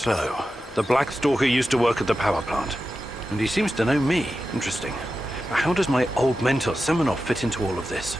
So, the Black Stalker used to work at the power plant. And he seems to know me. Interesting. How does my old mentor Semenov fit into all of this?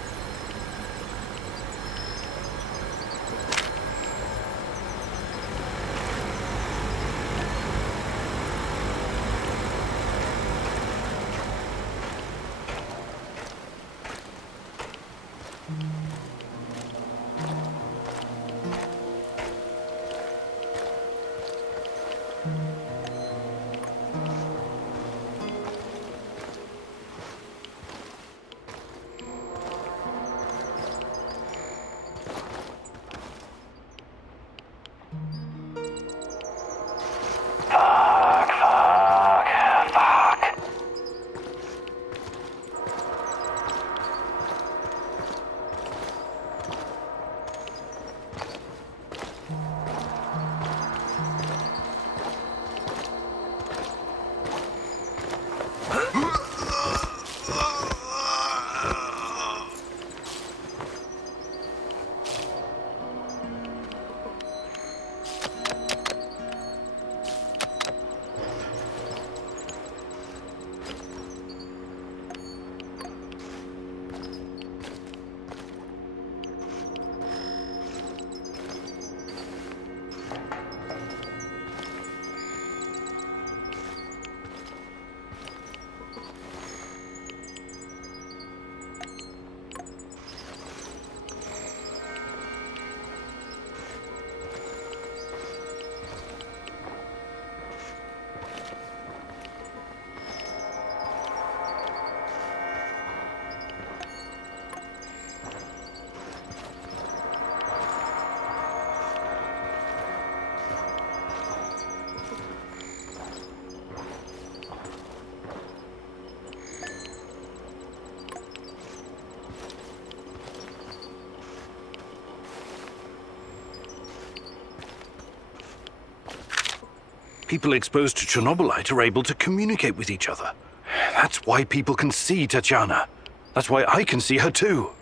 People exposed to Chernobylite are able to communicate with each other. That's why people can see Tatyana. That's why I can see her too.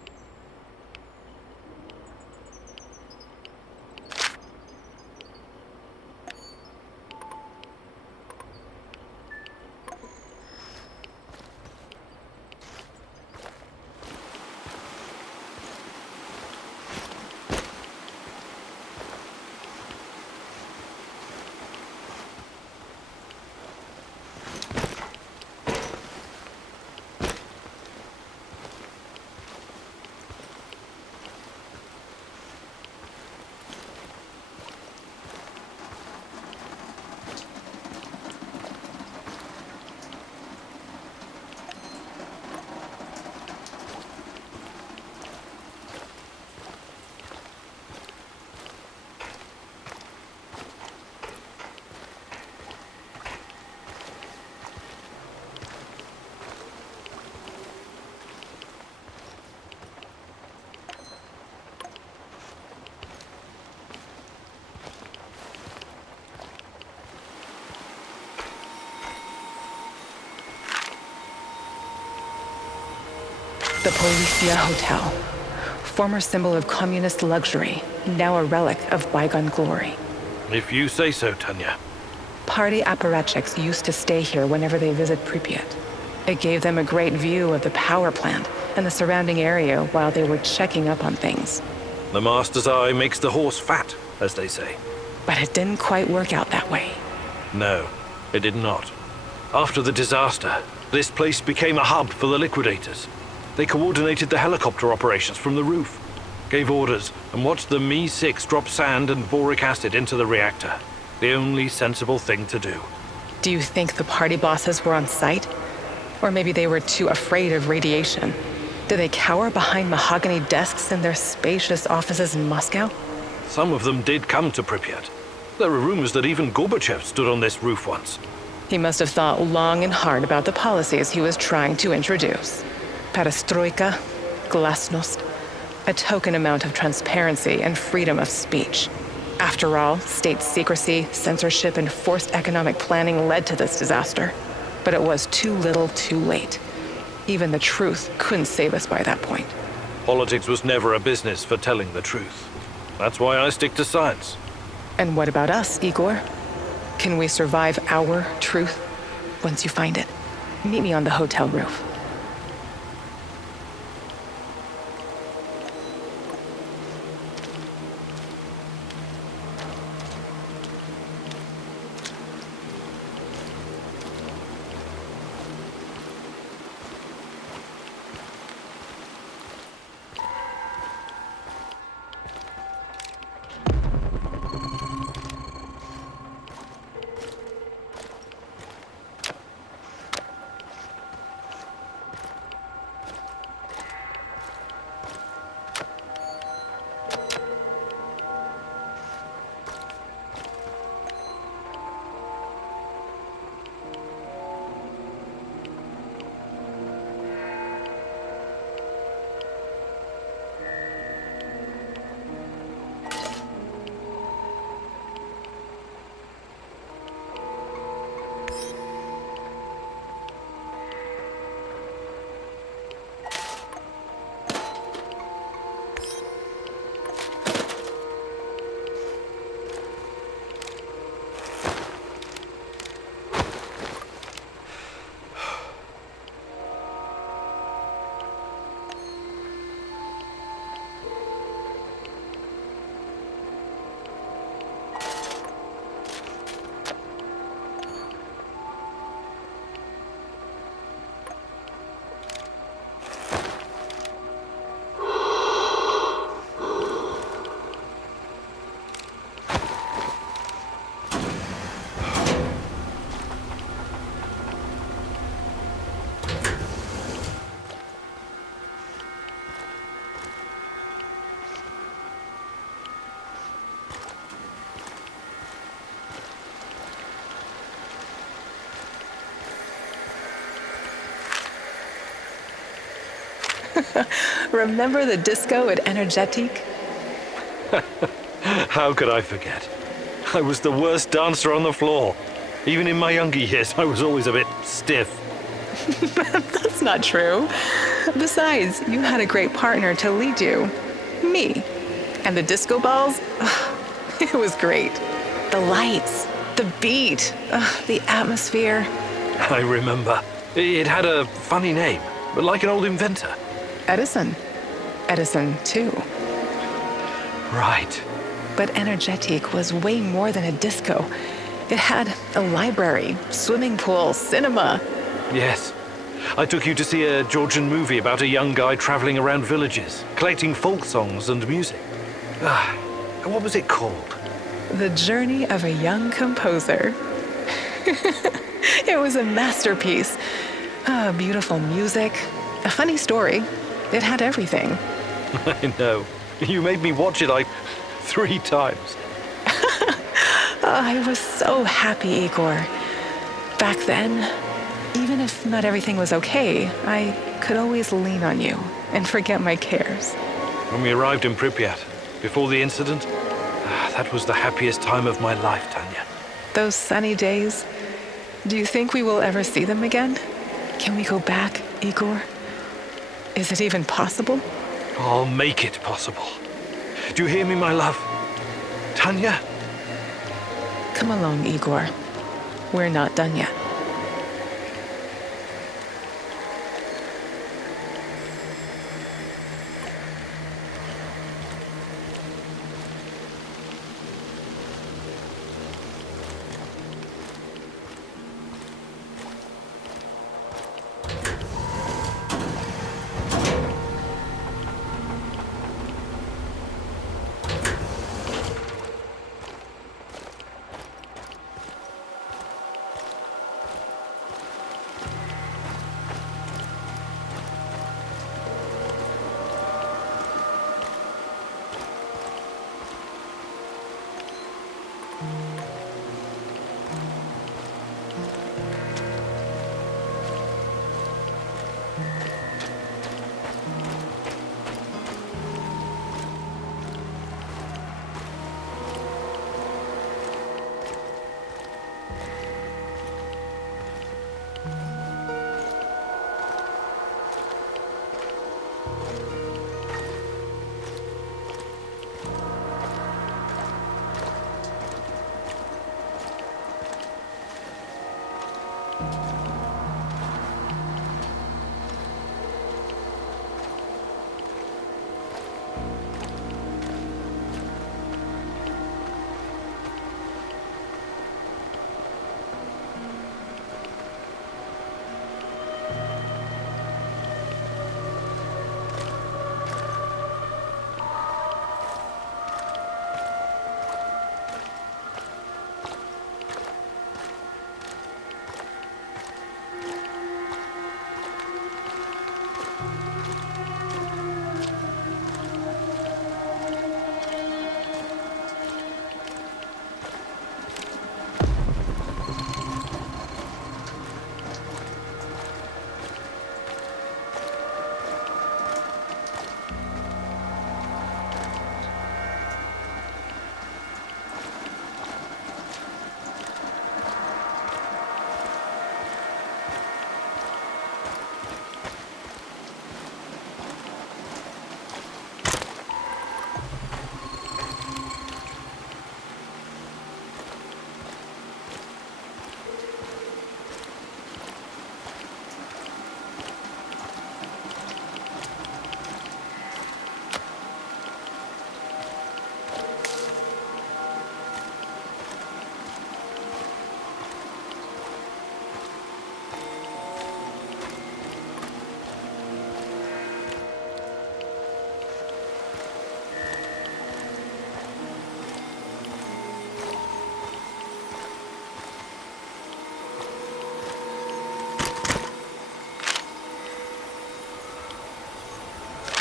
The Policia Hotel, former symbol of communist luxury, now a relic of bygone glory. If you say so, Tanya. Party apparatchiks used to stay here whenever they visit Pripyat. It gave them a great view of the power plant and the surrounding area while they were checking up on things. The master's eye makes the horse fat, as they say. But it didn't quite work out that way. No, it did not. After the disaster, this place became a hub for the liquidators. They coordinated the helicopter operations from the roof, gave orders, and watched the Mi-6 drop sand and boric acid into the reactor. The only sensible thing to do. Do you think the party bosses were on site? Or maybe they were too afraid of radiation? Did they cower behind mahogany desks in their spacious offices in Moscow? Some of them did come to Pripyat. There are rumors that even Gorbachev stood on this roof once. He must have thought long and hard about the policies he was trying to introduce. Perestroika, glasnost, a token amount of transparency and freedom of speech. After all, state secrecy, censorship, and forced economic planning led to this disaster. But it was too little, too late. Even the truth couldn't save us by that point. Politics was never a business for telling the truth. That's why I stick to science. And what about us, Igor? Can we survive our truth once you find it? Meet me on the hotel roof. Remember the disco at Energetic? How could I forget? I was the worst dancer on the floor. Even in my younger years, I was always a bit stiff. That's not true. Besides, you had a great partner to lead you. Me. And the disco balls? It was great. The lights, the beat, the atmosphere. I remember. It had a funny name, but like an old inventor. Edison. Edison, too. Right. But Energetic was way more than a disco. It had a library, swimming pool, cinema. Yes. I took you to see a Georgian movie about a young guy traveling around villages, collecting folk songs and music. What was it called? The Journey of a Young Composer. It was a masterpiece. Beautiful music, a funny story. It had everything. I know. You made me watch it like 3 times. I was so happy, Igor. Back then, even if not everything was okay, I could always lean on you and forget my cares. When we arrived in Pripyat, before the incident, that was the happiest time of my life, Tanya. Those sunny days, do you think we will ever see them again? Can we go back, Igor? Is it even possible? I'll make it possible. Do you hear me, my love? Tanya? Come along, Igor. We're not done yet.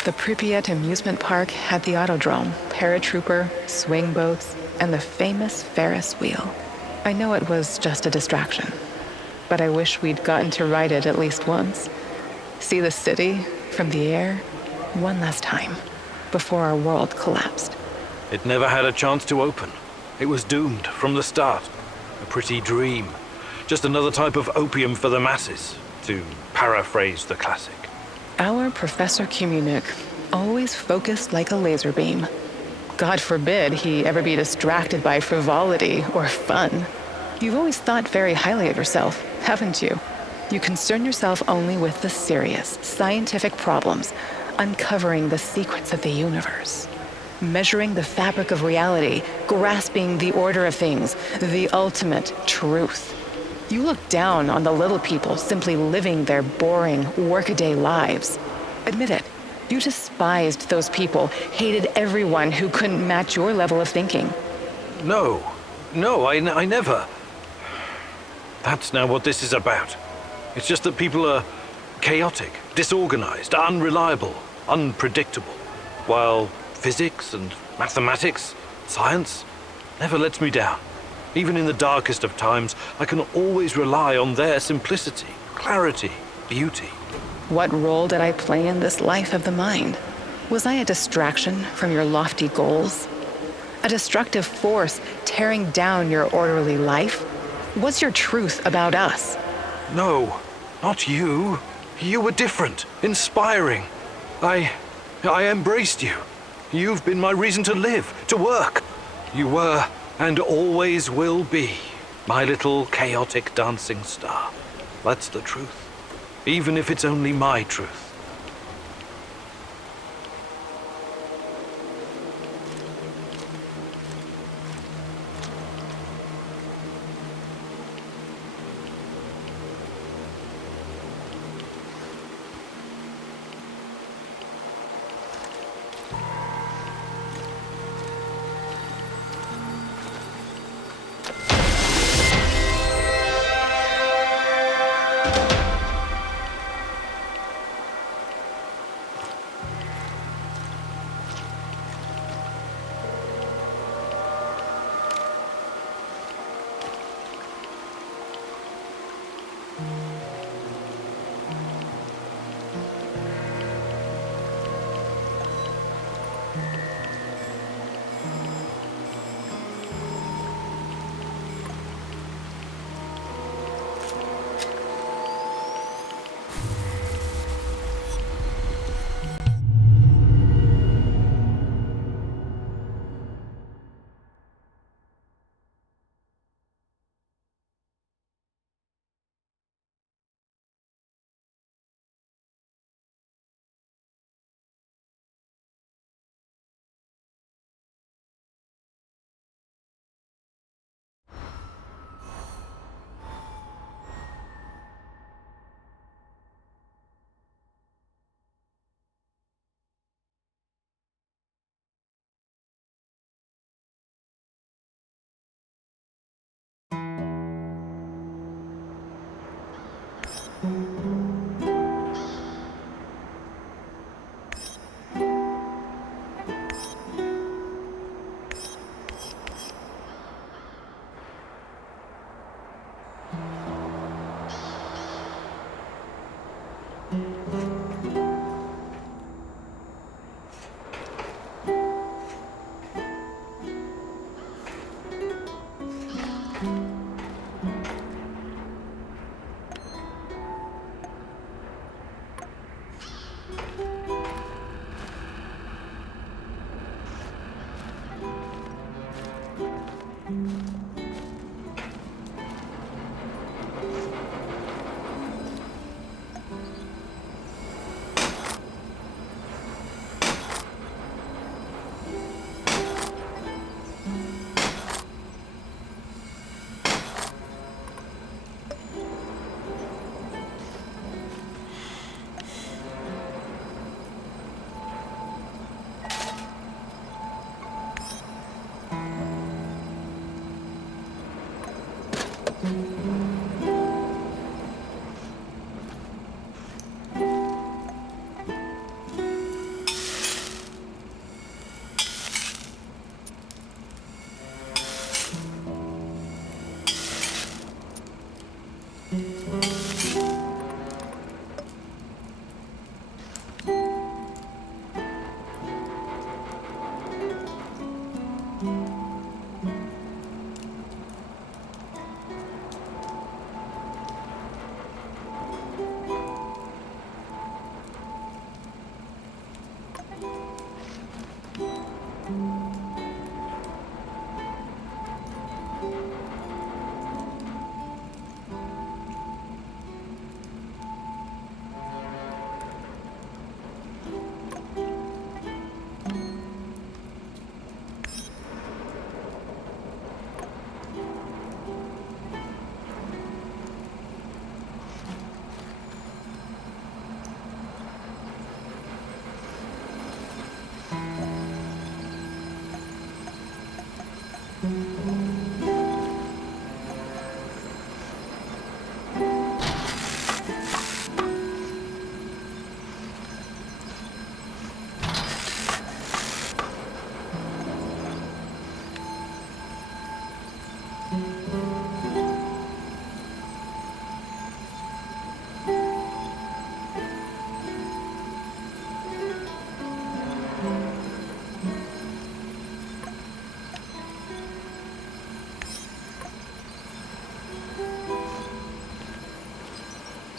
The Pripyat amusement park had the autodrome, paratrooper, swing boats, and the famous Ferris wheel. I know it was just a distraction, but I wish we'd gotten to ride it at least once. See the city from the air one last time before our world collapsed. It never had a chance to open. It was doomed from the start. A pretty dream. Just another type of opium for the masses, to paraphrase the classic. Our Professor Kumunuk always focused like a laser beam. God forbid he ever be distracted by frivolity or fun. You've always thought very highly of yourself, haven't you? You concern yourself only with the serious, scientific problems, uncovering the secrets of the universe, measuring the fabric of reality, grasping the order of things, the ultimate truth. You look down on the little people simply living their boring, workaday lives. Admit it, you despised those people, hated everyone who couldn't match your level of thinking. No, I never. That's now what this is about. It's just that people are chaotic, disorganized, unreliable, unpredictable, while physics and mathematics, science, never lets me down. Even in the darkest of times, I can always rely on their simplicity, clarity, beauty. What role did I play in this life of the mind? Was I a distraction from your lofty goals? A destructive force tearing down your orderly life? What's your truth about us? No, not you. You were different, inspiring. I embraced you. You've been my reason to live, to work. You were, and always will be, my little chaotic dancing star. That's the truth. Even if it's only my truth.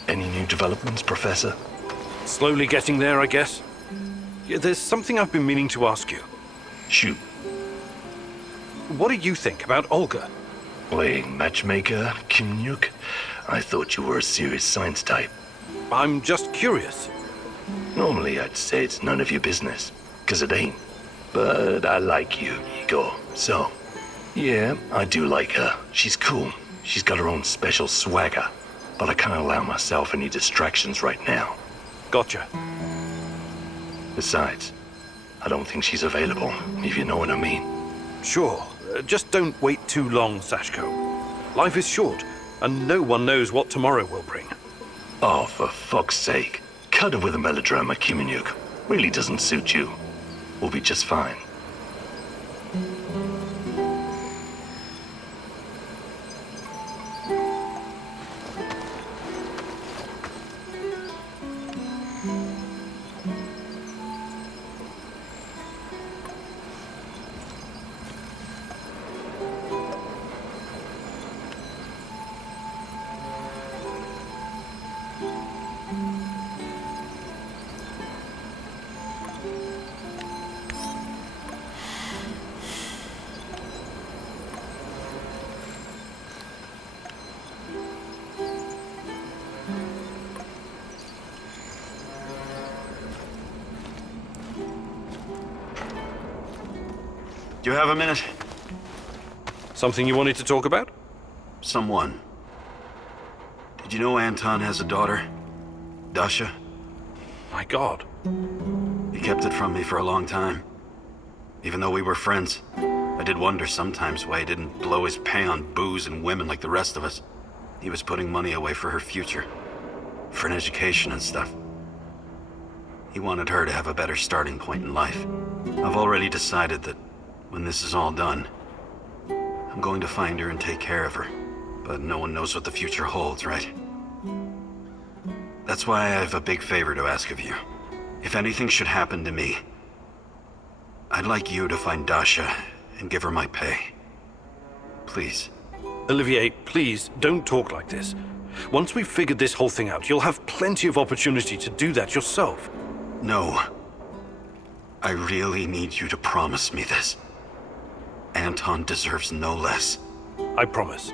Any new developments, Professor? Slowly getting there, I guess. Yeah, there's something I've been meaning to ask you. Shoot. What do you think about Olga? Playing matchmaker, Kimnyuk? I thought you were a serious science type. I'm just curious. Normally I'd say it's none of your business, 'cause it ain't. But I like you, Igor, so... Yeah, I do like her. She's cool. She's got her own special swagger. But I can't allow myself any distractions right now. Gotcha. Besides, I don't think she's available, if you know what I mean. Sure. Just don't wait too long, Sashko. Life is short, and no one knows what tomorrow will bring. Oh, for fuck's sake. Cut it with a melodrama, Kimnyuk. Really doesn't suit you. We'll be just fine. Do you have a minute? Something you wanted to talk about? Someone. Did you know Anton has a daughter? Dasha? My God. He kept it from me for a long time. Even though we were friends, I did wonder sometimes why he didn't blow his pay on booze and women like the rest of us. He was putting money away for her future. For an education and stuff. He wanted her to have a better starting point in life. I've already decided that when this is all done, I'm going to find her and take care of her. But no one knows what the future holds, right? That's why I have a big favor to ask of you. If anything should happen to me, I'd like you to find Dasha and give her my pay. Please. Olivier, please, don't talk like this. Once we've figured this whole thing out, you'll have plenty of opportunity to do that yourself. No. I really need you to promise me this. Anton deserves no less. I promise.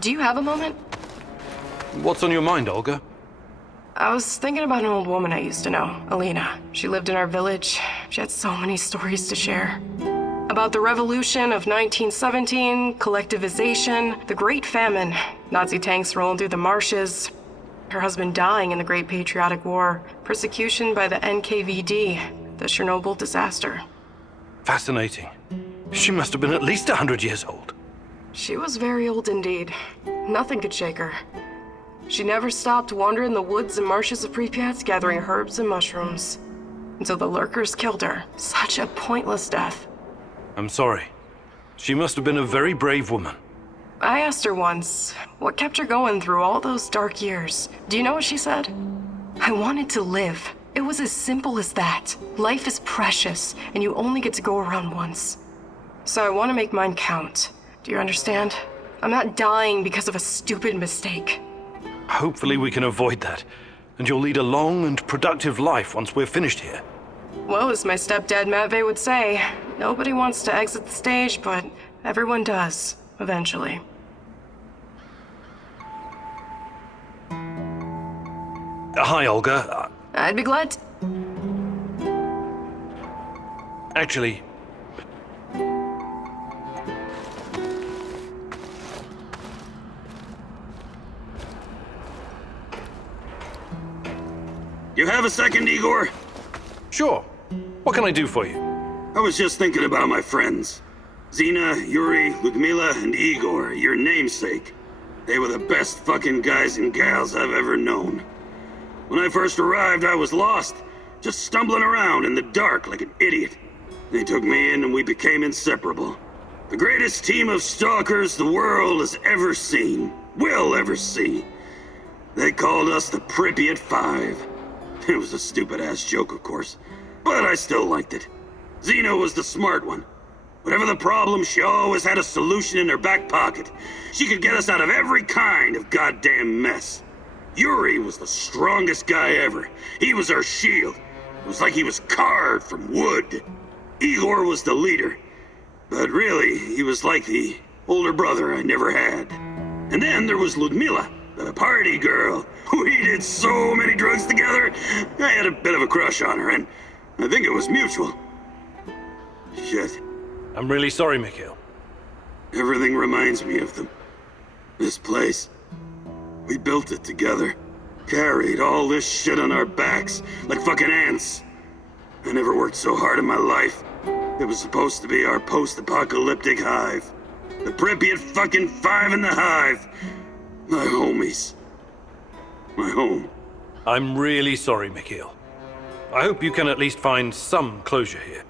Do you have a moment? What's on your mind, Olga? I was thinking about an old woman I used to know, Alina. She lived in our village. She had so many stories to share. About the revolution of 1917, collectivization, the Great Famine, Nazi tanks rolling through the marshes, her husband dying in the Great Patriotic War, persecution by the NKVD, the Chernobyl disaster. Fascinating. She must have been at least 100 years old. She was very old indeed. Nothing could shake her. She never stopped wandering the woods and marshes of Pripyat, gathering herbs and mushrooms. Until the lurkers killed her. Such a pointless death. I'm sorry. She must have been a very brave woman. I asked her once, what kept her going through all those dark years? Do you know what she said? I wanted to live. It was as simple as that. Life is precious, and you only get to go around once. So I want to make mine count. Do you understand? I'm not dying because of a stupid mistake. Hopefully we can avoid that, and you'll lead a long and productive life once we're finished here. Well, as my stepdad Matvey would say, nobody wants to exit the stage, but everyone does, eventually. Hi, Olga. I'd be glad to... Actually, You have a second, Igor? sure. What can I do for you? I was just thinking about my friends. Zina, Yuri, Ludmila, and Igor, your namesake. They were the best fucking guys and gals I've ever known. When I first arrived, I was lost, just stumbling around in the dark like an idiot. They took me in and we became inseparable. The greatest team of stalkers the world has ever seen, will ever see. They called us the Pripyat Five. It was a stupid-ass joke, of course, but I still liked it. Zina was the smart one. Whatever the problem, she always had a solution in her back pocket. She could get us out of every kind of goddamn mess. Yuri was the strongest guy ever. He was our shield. It was like he was carved from wood. Igor was the leader. But really, he was like the older brother I never had. And then there was Ludmila, the party girl. We did so many drugs together. I had a bit of a crush on her, and I think it was mutual. Shit. I'm really sorry, Mikhail. Everything reminds me of them. This place. We built it together. Carried all this shit on our backs, like fucking ants. I never worked so hard in my life. It was supposed to be our post-apocalyptic hive. The Pripyat fucking Five in the hive. My homies. My home. I'm really sorry, Mikhail. I hope you can at least find some closure here.